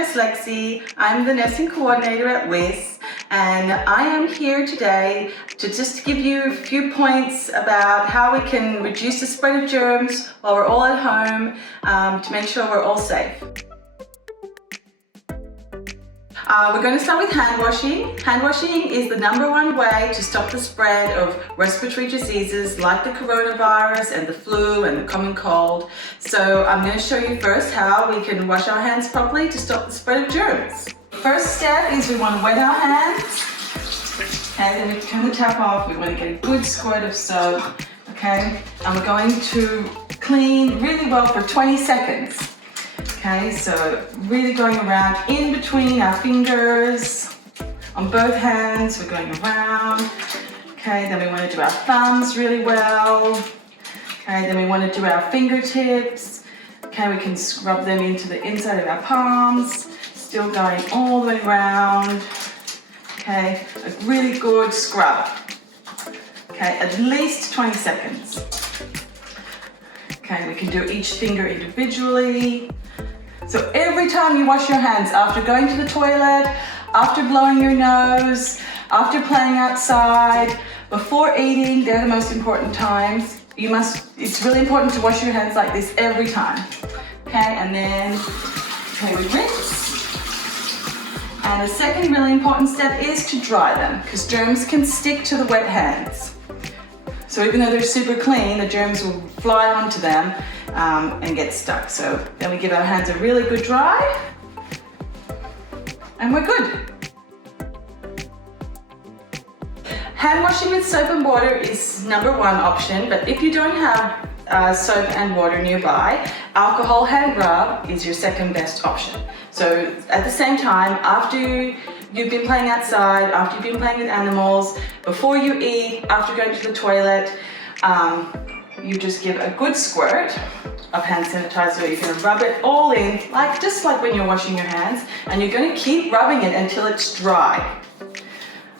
Nurse Lexi. I'm the nursing coordinator at WISS, and I am here today to just give you a few points about how we can reduce the spread of germs while we're all at home to make sure we're all safe. We're going to start with hand washing. Hand washing is the #1 way to stop the spread of respiratory diseases like the coronavirus and the flu and the common cold. So I'm going to show you first how we can wash our hands properly to stop the spread of germs. First step is we want to wet our hands. Okay, then we turn the tap off. We want to get a good squirt of soap. Okay, and we're going to clean really well for 20 seconds. Okay, so really going around in between our fingers on both hands. We're going around. Okay, then we want to do our thumbs really well. Okay, then we want to do our fingertips. Okay, we can scrub them into the inside of our palms. Still going all the way around. Okay, a really good scrub. Okay, at least 20 seconds. Okay, we can do each finger individually. So every time you wash your hands, after going to the toilet, after blowing your nose, after playing outside, before eating, they're the most important times. It's really important to wash your hands like this every time. Okay, and then, we rinse. And the second really important step is to dry them, because germs can stick to the wet hands. So even though they're super clean, the germs will fly onto them and get stuck. So then we give our hands a really good dry, and we're good. Hand washing with soap and water is #1 option, but if you don't have soap and water nearby, alcohol hand rub is your second best option. So at the same time, after you've been playing outside, after you've been playing with animals, before you eat, after going to the toilet, you just give a good squirt of hand sanitizer. You're going to rub it all in, just like when you're washing your hands, and you're going to keep rubbing it until it's dry.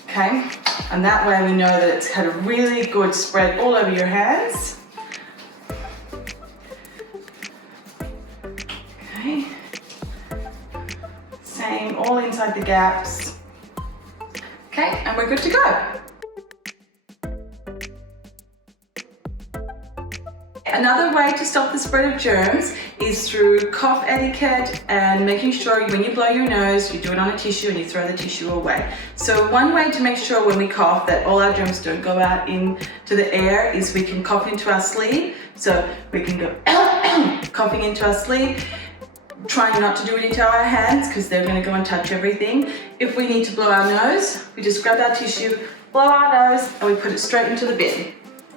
Okay, and that way we know that it's had a really good spread all over your hands. Okay, same all inside the gaps. Okay, and we're good to go. Another way to stop the spread of germs is through cough etiquette and making sure when you blow your nose, you do it on a tissue and you throw the tissue away. So one way to make sure when we cough that all our germs don't go out into the air is we can cough into our sleeve. So we can go coughing into our sleeve, trying not to do it into our hands because they're going to go and touch everything. If we need to blow our nose, we just grab our tissue, blow our nose, and we put it straight into the bin.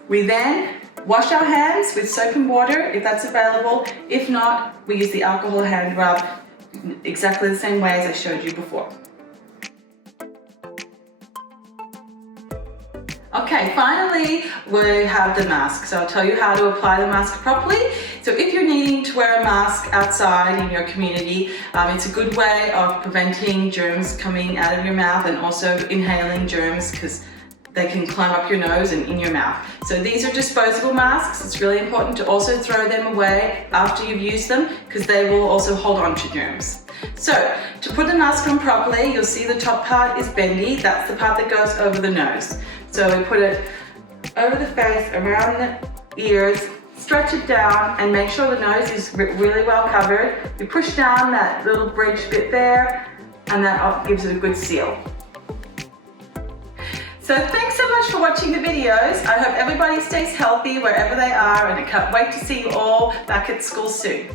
We then wash our hands with soap and water if that's available. If not, we use the alcohol hand rub exactly the same way as I showed you before. Okay, finally we have the mask. So I'll tell you how to apply the mask properly. So if you're needing to wear a mask outside in your community, it's a good way of preventing germs coming out of your mouth and also inhaling germs because they can climb up your nose and in your mouth. So these are disposable masks. It's really important to also throw them away after you've used them because they will also hold on to germs. So to put the mask on properly, you'll see the top part is bendy. That's the part that goes over the nose. So we put it over the face, around the ears, stretch it down and make sure the nose is really well covered. You push down that little bridge bit there and that gives it a good seal. So thanks so much for watching the videos. I hope everybody stays healthy wherever they are and I can't wait to see you all back at school soon.